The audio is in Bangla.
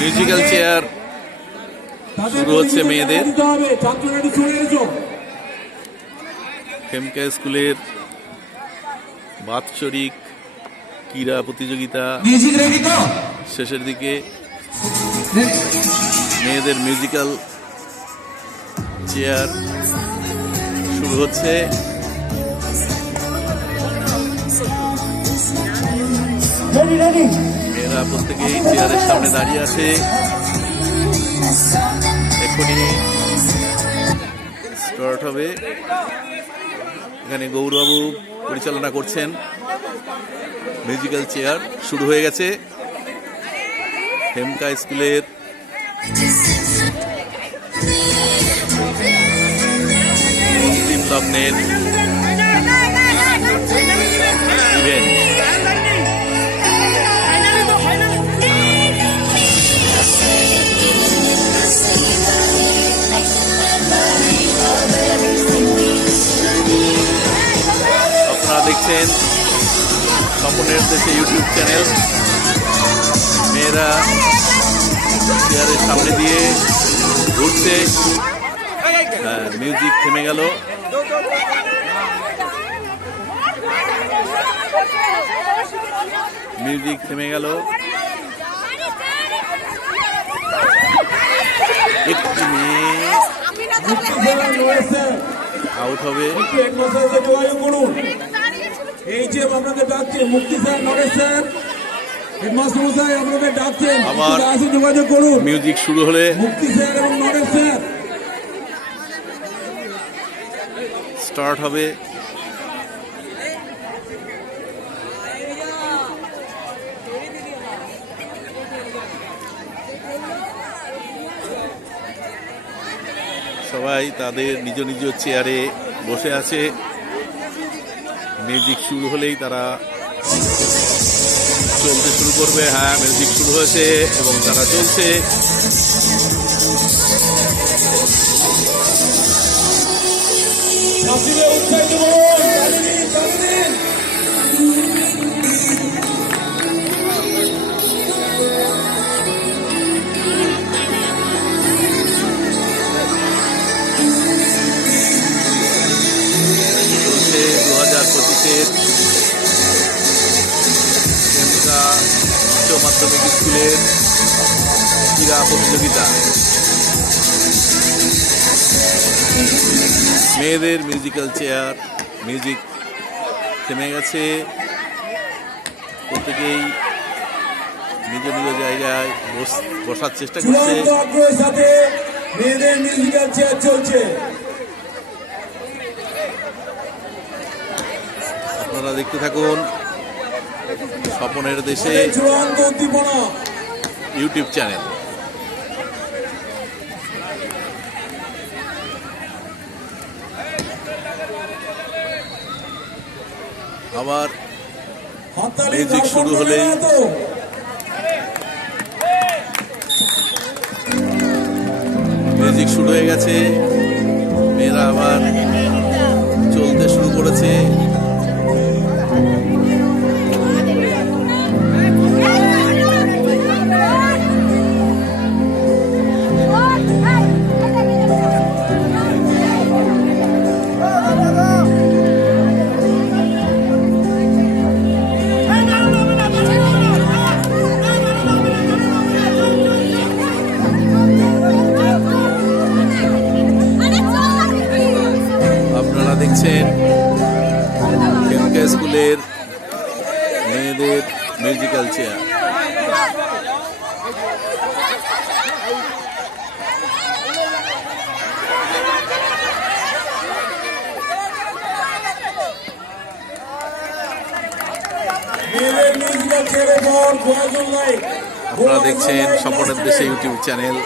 মিউজিক্যাল চেয়ার শুরু হচ্ছে মেয়েদের। খেমকা স্কুলের বাৎসরিক ক্রীড়া প্রতিযোগিতা শেষের দিকে মেয়েদের মিউজিক্যাল চেয়ার শুরু হচ্ছে। মেয়েরা প্রত্যেকেই চেয়ারের সামনে দাঁড়িয়ে আছে। এখনই স্টার্ট হবে। এখানে গৌরবাবু পরিচালনা করছেন। মিউজিক্যাল চেয়ার শুরু হয়ে গেছে। খেমকা স্কুলের অন্তিম লগ্নের ইভেন্ট। আপনারা দেখছেন স্বপ্নের দেশে ইউটিউব চ্যানেল। মেয়েরা চেয়ারের সামনে দিয়ে ঘুরছে। মিউজিক থেমে গেল। মিউজিক থেমে গেল। একটি মেয়ে আউট হবে। এই যে আপনাকে ডাকছে মুক্তি স্যার, নরেশ স্যার, হেডমাস্টার মশাই আপনাকে ডাকছেন। আবার যোগাযোগ করুন। মিউজিক শুরু হলে মুক্তি স্যার এবং নরেশ স্যার স্টার্ট হবে। সবাই তাদের নিজ নিজ চেয়ারে বসে আছে। মিউজিক শুরু হলেই তারা চলতে শুরু করবে। হ্যাঁ, মিউজিক শুরু হয়েছে এবং তারা চলছে। চলছে 2025-এর খেমকা উচ্চ মাধ্যমিক স্কুলের ক্রীড়া প্রতিযোগিতা। মেয়েদের মিউজিক্যাল চেয়ার, মিউজিক থেমে গেছে। প্রত্যেকেই নিজ নিজ জায়গায় বসার চেষ্টা করছে। মেয়েদের মিউজিক্যাল চেয়ার চলছে। আপনারা দেখতে থাকুন স্বপ্নের দেশে ইউটিউব চ্যানেল। আবার মিউজিক শুরু হলেই মিউজিক শুরু হয়ে গেছে। মেয়েরা আবার চলতে শুরু করেছে। আপনারা দেখছেন খেমকা স্কুলের মেয়েদের মিউজিক্যাল চেয়ার। আপনারা দেখছেন স্বপ্নের দেশে ইউটিউব চ্যানেল।